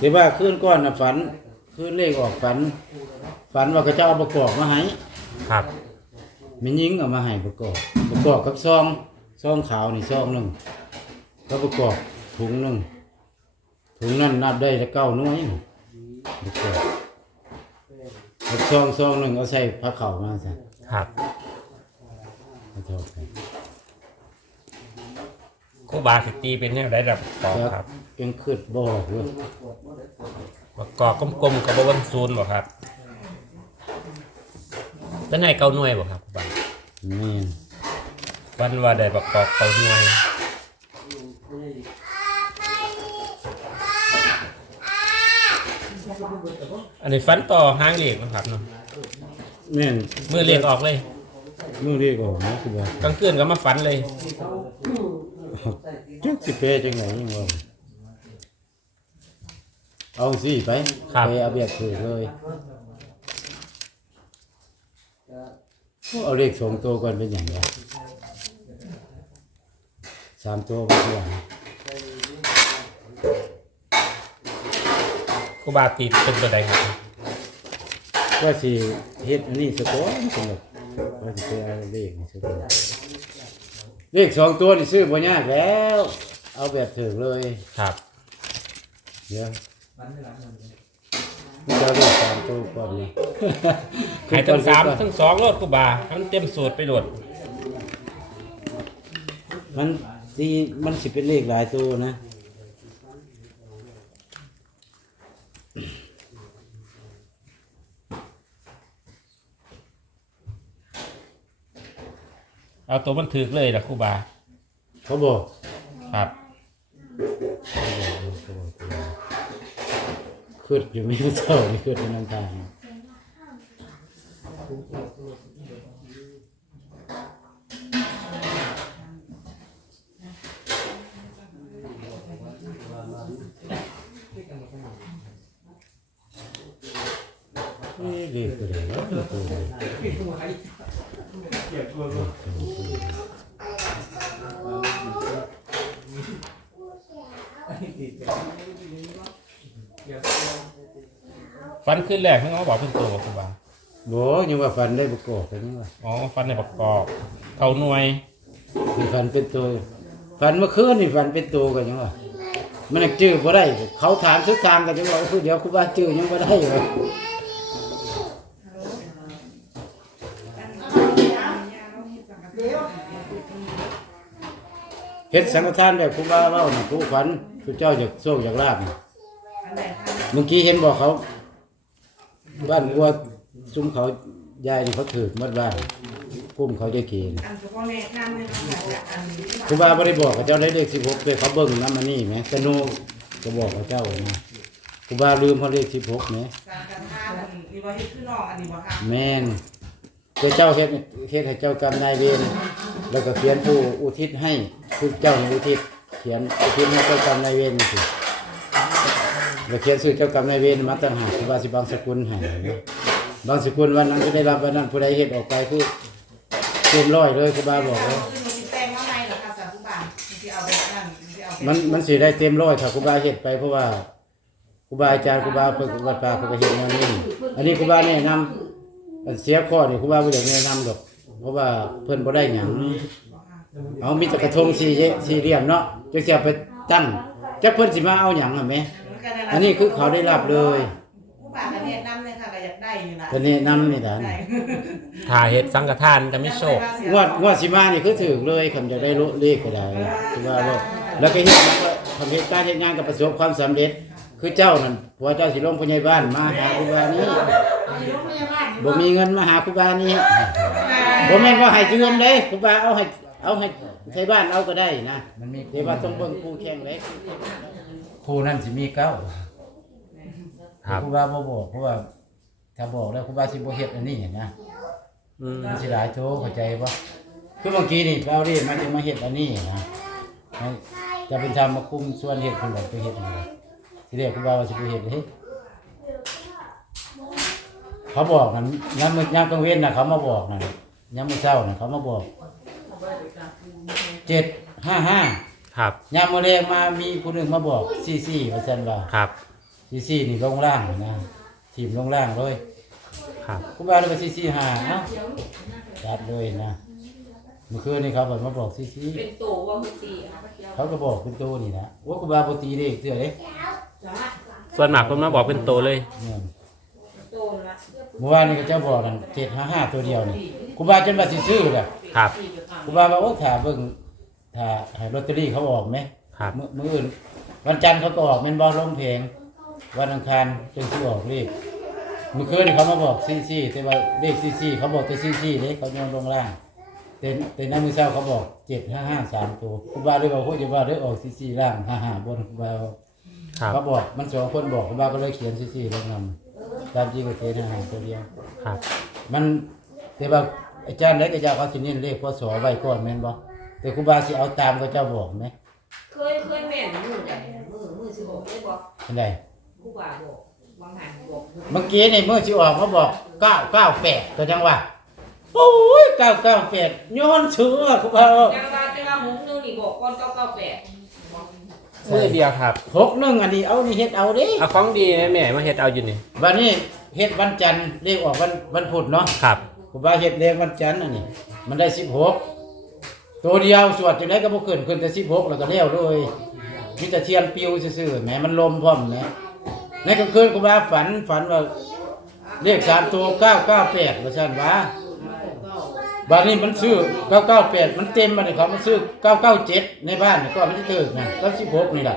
ที่ว่าคืนก้อนน่ะฝันคืนเลขออกฝัน ฝันว่าเขาเจ้าเอาประกอบมาให้ครับมียิงเอามาให้ประกอบ ประกอบกับซองซองขาวนี่ซองหนึ่งก็ประกอบถุงหนึ่งถุงนั้นนับได้ละเก้าหน่วยประกอบแล้วซองซองหนึ่งเอาใส่ผ้าขาวมาใส่ครับ เอาเท่ากัน ครูบาสิตีเป็นแนวใดระบักกอกครับยังขึ้นบ่ออกเลยบักกอกกลมๆกับบวันซูนย์บ่ครับเป็นให้เก้าหน่วยบ่ครับครูบานี่นวันว่าได้บักกอกเก้าหน่วยอันนี้ฟันต่อห้างเหล็กนะครับเนาะแม่นมือเหล็กออกเลย มือเรียกออกนะคือว่ากลางคืนก็มาฟันเลย จุกสิเปจังไงยังว่าเอาสิไปครับ ไปเอาเบียดถือเลยเอาเลขสองตัวก่อนเป็นอย่างไรสามตัวเป็นอย่างครูบาตีเป็นตัวใดครับว่าสิเฮ็ดอันนี้สะก้อนสำหรับว่าสิไปเอาเลขนี่สะก้อน เลขสองตัวนี่ซื้อบ่ยากแล้ว เอาแบบถือเลยครับ เดี๋ยวนี่เราเลขสามตัวก่อนนี่ให้ทั้งสามทั้งสองรถครูบาให้มันเต็มสูตรไปโหลดมันที่มันสิเป็นเลขหลายตัวนะ เอาตัวมันถือเลยล่ะครูบาเขาบอกครับขึ้นอยู่ไม่รู้เท่านี่ขึ้นในน้ำตาลเอ๊ะเลขตัวไหนวะตัวไหน ฟันขึ้นแรกให้เขาบอกเป็นตัวครูบาบอกยังว่าฟันได้ประกอบกันยังว่าอ๋อฟันในประกอบเท่าหน่วยคือฟันเป็นตัวฟันเมื่อคืนนี่ฟันเป็นตัวกันยังว่ามันยังจื้อบ่ได้ เขาถามทุกทางกันจังว่าคือเดี๋ยวครูบาจื้อยังบ่ได้วะ เฮ็ดสังฆทานแบบครูบาเว้าน่ะผู้ฝันผู้เจ้าจากโชคจากลาภน่ะเมื่อกี้เห็นบอกเขา บ้านวัวซุ้มเขายายนี่เขาถือมัดบ้านกุ้มเขาจะกินอันเฉพาะแนะนำเลยค่ะอันนี้ครูบาบ่ได้บอกกับเจ้าได้เลขสิบหกเลยเขาเบิ่งน้ำมันนี่ไหมกระนูก็บอกกับเจ้านะครูบาลืมเขาเลขสิบหกไหมการกันท่าอันนี้ว่าเฮ็ดขึ้นนอกอันนี้บ่ค่ะแม่นแต่เจ้าเฮ็ดเฮ็ดให้เจ้ากรรมนายเวร แล้วก็เขียนผู้อุทิศให้คือเจ้าอุทิศ เขียนอุทิศให้เจ้ากรรมนายเวรสิแล้วเขียนชื่อเจ้ากรรมนายเวรมาต่างหากครูบาสิบางสกุลให้นะบางสกุลวันนั้นก็ได้รับวันนั้นผู้ใดเฮ็ดออกไปผู้เต็มร้อยเลยครูบาบอกว่ามันมันสิเอาแบบนั้นมันสิเอาแบบมันสิได้เต็มร้อยถ้าครูบาเฮ็ดไปเพราะว่าครูบาอาจารย์ครูบาเพิ่นวัดป่าเพิ่นก็เฮ็ดแนวนี้ อันนี้ครูบาแนะนำเสียข้อนี่ครูบาบ่อยากแนะนำดอก เพราะว่าเพิ่นบ่ได้หยังเอามีแต่กระทงสี่เหสี่เหลี่ยมเนาะจังสิเอาไปตั้งจักเพิ่นสิมาเอาหยังอะแหมอันนี้คือเขาได้รับเลยผู้บาลก็แนะนำเลยค่ะก็อยากได้อยู่นะเพิ่นแนะนำนี่ดานได้ถ่ายเห็ดสังฆทานจะไม่โชคงวดงวดสิมานี่คือถูกเลยคันจะได้รู้เลขก็ได้คือว่าบ่แล้วก็เฮ็ดหยังก็ทำเหตุการณ์เฮ็ดงานก็ประสบความสำเร็จ คือเจ้านั่นผัวเจ้าสิลงพยาบาลมาหาครูบานี้บ่มีเงินมาหาครูบานี่ บ่แม่นว่าให้เงินเด้ครูบาเอาให้เอาให้ใช้บ้านเอาก็ได้นะมันมีแต่ว่าต้องเบิ่งครูแข่งเล็กครูนั่นสิมีเก้าครับ ครูบาบ่บอกเพราะว่าถ้าบอกแล้วครูบาสิบ่เฮ็ดอันนี้นะอืมมันสิหลายโตเข้าใจบ่คือเมื่อกี้นี่ไปเอาดิมาจะมาเฮ็ดอันนี้นะให้จะเป็นทำมาคุมส่วนเฮ็ดคนละไปเฮ็ดอันนี้ทีแรกครูบาว่าสิบ่เฮ็ดเฮ็ดเขาบอกนั่นยามมื้อยามกลางเว้นน่ะเขามาบอกนั่น ยามมื้อเช้าน่ะเขามาบอกเจ็ดห้าห้าครับยามมื้อแลงมามีผู้หนึงมาบอกสี่สี่ว่าซั่นว่าครับซีซีนี่ลงล่างนะทีมลงล่างเลยครับครูบาเลยไปซีซีหาเอ้าจัดเลยนะเมื่อคืนนี่เขาบอกมาบอกซีซีเป็นโตว่ามือตีอะเขาก็บอกคุณโตนี่นะว่าครูบาปกติเด็กเสือเด้ส่วนมากเพิ่นมาบอกเป็นโตเลย เนี่ยโตละเมื่อวานนี่ก็เจ้าบอกกันเจ็ดห้าห้าตัวเดียวนี่ครูบาจนมาสิซื้อแหละครับ ครูบาบอกว่าถ่าเบิ่งถ่าให้ลอตเตอรี่เขาออกไหมครับมื้อมื้ออื่นวันจันทร์เขาก็ออกแม่นบ่ลงเพลง วันอังคารจึงสิออกเลขเมื่อคืนนี่เขามาบอกซี่ซี่แต่ว่าเลขซี่ซี่เขาบอกแต่ซี่ซี่เด้เขาโยนลงล่างแต่แต่ในมื้อเช้าเขาบอกเจ็ดห้าห้าสามตัวครูบาเลยบอกพูดอยู่ว่าได้ออกซี่ซี่ล่างห้าห้าบนครูบาบอกครับเขาบอกมันสองคนบอกครูบาก็เลยเขียนซี่ซี่ลงนำ ตามจริงก็เขียนห้าห้าตัวเดียว ครับ มันแต่ว่าอาจารย์ได้ก็จะเขาสิเน้นเลขพศไว้ก่อนแม่นบ่แต่ครูบาสิเอาตามก็เจ้าบอกไหมเคยเคยแม่นมือใดมือมือสิบอกได้บอกเป็นไดผู้ว่าบอกวางหันบอกเมื่อกี้นี่เมื่อสิออกมาบอก998ตัวจังว่าโอ้ย998ย้อนเชื่อครูบาจังว่าจังว่าหกนึงนี่บอกก่อนเก้าเก้าแปด มือเดียวครับหกหนึงอันนี้เอานี่เฮ็ดเอาเด้เอาของดีแม่มาเฮ็ดเอาอยู่นี่วันนี้เฮ็ดวันจันทร์เลขออกวันวันพุธเนาะครับครูบาเฮ็ดเลขวันจันทร์อันนี้ มันได้16ตัวเดียวสวดจังไดก็บ่ขึ้นขึ้นแต่16แล้วก็แล้วเลยมีแต่เทียนปิวซื่อๆแหมมันลมพร้อมแหมในกลางคืนกูว่าฝันฝันว่าเลขสามตัวเก้าเก้าแปดว่าฉันว่า บ้านนี้มันซื้อเก้าเก้าแปดมันเต็มมันเลยเขามันซื้อเก้าเก้าเจ็ดในบ้านนี่ก็มันจะถึกนะก็สิบหกนี่แหละ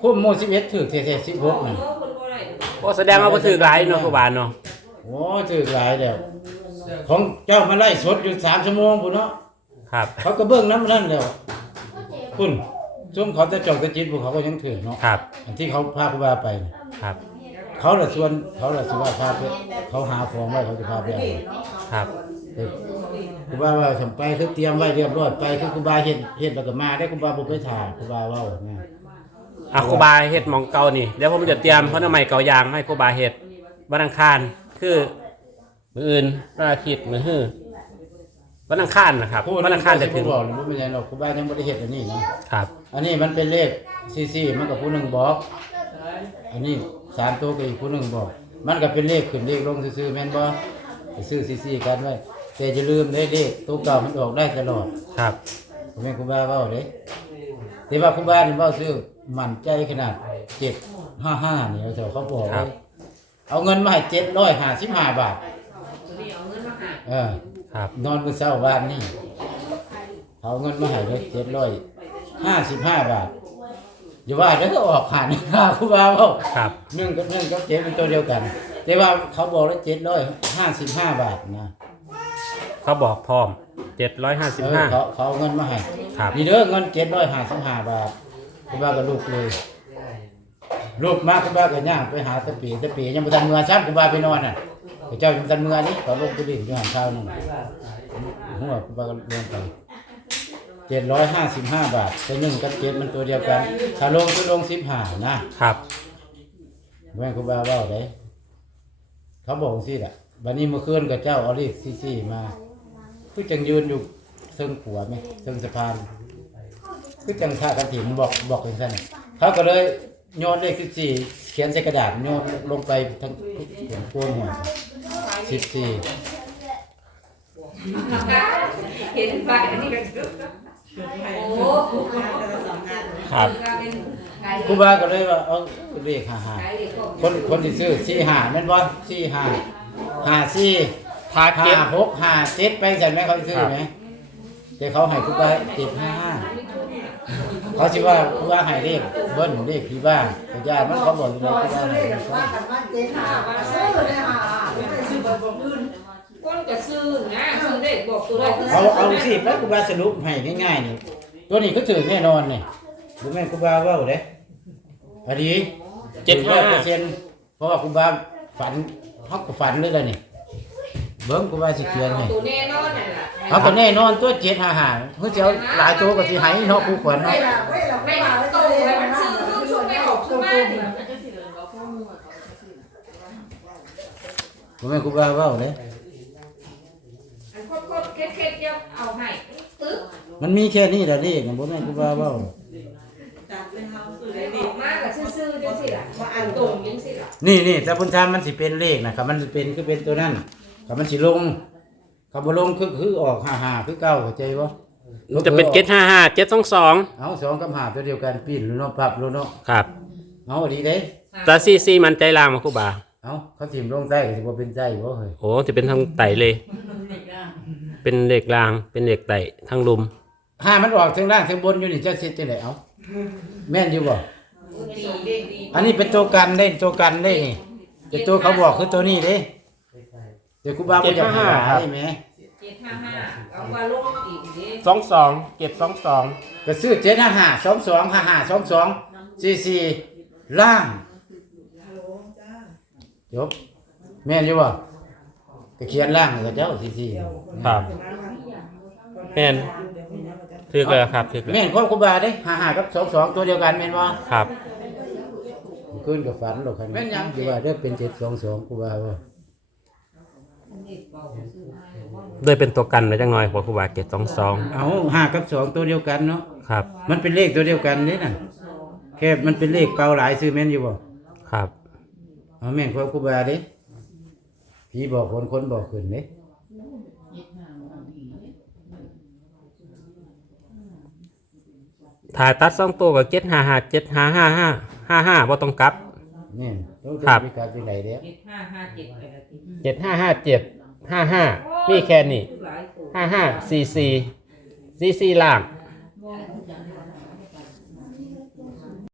คุ้มโมสิบเอ็ดถึกเท่ๆสิบหกเอนี่อคนบ่ได้โอ้แสดงว่าบ่ถือหลายเนาะครูบาเนาะโอ้ถึกหลายแล้วของเจ้ามาไล่สดอยู่สามชั่วโมงพุ่นเนาะครับเขาก็เบิ้งน้ำนั่นแล้วคุณซุ่มเขาจะจอกจะจิตพวกเขาก็ยังถือเนาะครับ อันที่เขาพากูบาไปน่ะครับ เขาละส่วนเขาละสิว่าพาไปเขาหาของไว้เขาจะพาไปเอาครับ เออค รูบาว่าทำไปคือเตรียมไว้เรียบร้อยไปคือครูบาเฮ็ดเฮ็ดแล้วก็มาได้ครูบาบ่ไปถ่ายครูบาเว้านะอะครูบาเฮ็ดหมองเก่านี่เดี๋ยวผมจะเตรียมเพราะน้ำใหม่เก่ายางให้ครูบาเฮ็ดวันอังคารคือมื้ออื่นวันอาทิตย์มื้อฮื้อวันอังคารนะครับพูดวันอังคารจะถึงบอกหรือบ่เป็นหยังหรอกครูบายังบ่ได้เฮ็ดอันนี้นะครับ อันนี้มันเป็นเลข44มันก็ผู้หนึงบอกอันนี้สามตัวก็อีกผู้หนึงบอก มันก็เป็นเลขขึ้นเลขลงซื่อๆแม่นบ่ไปซื้อ44กันไว้ แต่อย่าลืมเด้เลขตัวเก่ามันออกได้ตลอดครับ ผมเป็นครูบาเว้าเด้แต่ว่าครูบานี่เว้าซื้อมั่นใจขนาด755นี่เขาเขาบอกครัไว้บเอาเงินมาให้755บาทตัวนี้เอาเงินมาให้เออครับ นอนมื้อเช้าบ้านนี่เขาเอาเงินมาให้เลย755บาทอย่าว่าเด้อออกผ่านค่าครูบาเว้าครับหนึ่งกับหนึ่งกับเจ็ดเป็นตัวเดียวกัน แต่ว่าเขาบอกแล้ว755บาทนะ เขาบอกพร้อมเออเขา755เขาเอาเงินมาให้ครับ นี่เด้อเงิน755บาทครูบาก็ลูกเลยลูกมาครูบาก็ย่างไปหาตะปีตะปียังบ่ทันเมื่อซ้ํครูบาไปนอนน่ะเขาเจ้ายังบ่ทันเมื่อนี่เขาลงไปดิ่งอยู่หันข้าวนั่นหัวครูบาก็ลงไป755บาทแต่หนึ่งกับเจ็ดมันตัวเดียวกันถ้าลงก็ลง15นะ ครับ แม่นครูบาเว้าได้เขาบอกสิล่ะบัดนี้เมื่อคืนกับเจ้าเอาเลขซี่ๆมา คือจังยืนอยู่เชิงขัวไหมเชิงสะพาน คือจังท่ากระถิ่นบอกบอกอย่างนั้นเขาก็เลยโยนเลขสิบสี่เขียนใส่กระดาษโยนลงไปทั้งหัวหัวสิบสี่เห็นไปอันนี้ก็คือโอ้ครับครูบาก็เลยว่าเอาเลขหาหาคนคนที่ซื้อสี่หาแม่นบ่สี่หาหาสี่ ทาห้าเก็ตหกห้าเจ็ดไปใส่ไหมเขาซื้อไหมแต่เขาให้ครูบาเจ็ดห้าห้าเขาสิว่าครูบาให้เลขเบิ้ลเลขที่บ้านแต่ญาติมันเขาบอกอยู่เลยครูบาให้เลขเบิ้ลคนก็ซื้อนะซื้อได้บอกตัวได้เอาเอาสิไปกูบาสรุปให้ง่ายๆนี่ตัวนี้ก็ถือแน่นอนนี่ดูแม่นกูบาเว่าเด้อดีเจ็ดห้าเปอร์เซ็นต์เพราะว่ากูบาฝันฮอกก็ฝันเลยล่ะนี่ เบิ่งกูบาสิเขียนให้ตัวแน่นอนนั่นล่ะเอาก็แน่นอนตัวเจ็ดห้าห้าเฮ้ยสิเอาหลายตัวก็สิให้เนาะกูขวัญเนาะไม่โตแล้วมันซื้อคือช่วงไม่ออกช่วงมานี่ดูแม่นกูบาเว้าเด้อันคดๆเค็ดๆจะเอาให้ตึ๊บมันมีแค่นี้ล่ะนี่บ่แม่นกูบาเว้าออกมาก็ซื้อซื่อจังสิล่ะว่าอันตรงจังสิล่ะนี่นี่ถ้าพุทธามันสิเป็นเลขนะครับมันสิเป็นคือเป็นตัวนั้น ครับมันสิลงคำว่าลงคือคือออกห้าห้าคือเก้าเข้าใจบ่มันจะเป็นเจ็ดห้าห้าเจ็ดสองสองเอาสองกับหาตัวเดียวกันปีนรู้เนาะปรับรู้เนาะครับเอาดีเด้แตาซีซีมันใจลางมาครูบาเอาเขาถิ่มลงใต้ก็สิบ่เป็นใจบ่เฮ้ยโอ้จะเป็นทางไต่เลย เป็นเหล็กรางเป็นเหล็กไต่ทางลุมห้ามันออกทั้งล่างทั้งบนอยู่นี่เจ้าสิจังได๋เอาแม่นอยู่บ่ดีดีดีอันนี้เป็นตัวกันเด้ตัวกันเด้นี่แต่ตัวเขาบอกคือตัวนี้เด้ เดี๋ยวครูบาบ่อยากให้หายแหมเจ็ดห้าห้าเอาว่าลงอีกดิสองสองเก็บสองสองก็ซื้อ755 22 55 22 44ล่างจบแม่นอยู่บ่ก็เขียนล่างให้กับเจ้าสิสิครับ แม่น ถือเลยครับถือเลยแม่นของครูบาเด้55กับ22ตัวเดียวกันแม่นบ่ครับคืนกับฝันหรอกครับแม่นยัง อยู่ว่าเด้อเป็น722ครูบาว่า ด้วยเป็นตัวกันไว้จังหน่อยหัวครูบาเก็บสองสองเอา5กับ2ตัวเดียวกันเนาะครับ มันเป็นเลขตัวเดียวกันนี่น่ะแค่มันเป็นเลขเก่าหลายซื้อแม่นอยู่บ่ครับเอาแม่นของครูบาเด้ผีบอกคนคนบอกขึ้นเด้ถ่ายตัดสองตัวกับเจ็ดห้าห้าเจ็ดห้าห้าห้าห้าห้าบ่ต้องกลับแม่นต้องครับไปกลับจังไดเด้เจ็ดห้าห้าเจ็ดไปละที เจ็ดห้าห้าเจ็ดห้าห้ามีแค่นี้หลายตัวห้าห้าสี่สี่สี่สี่ล่างห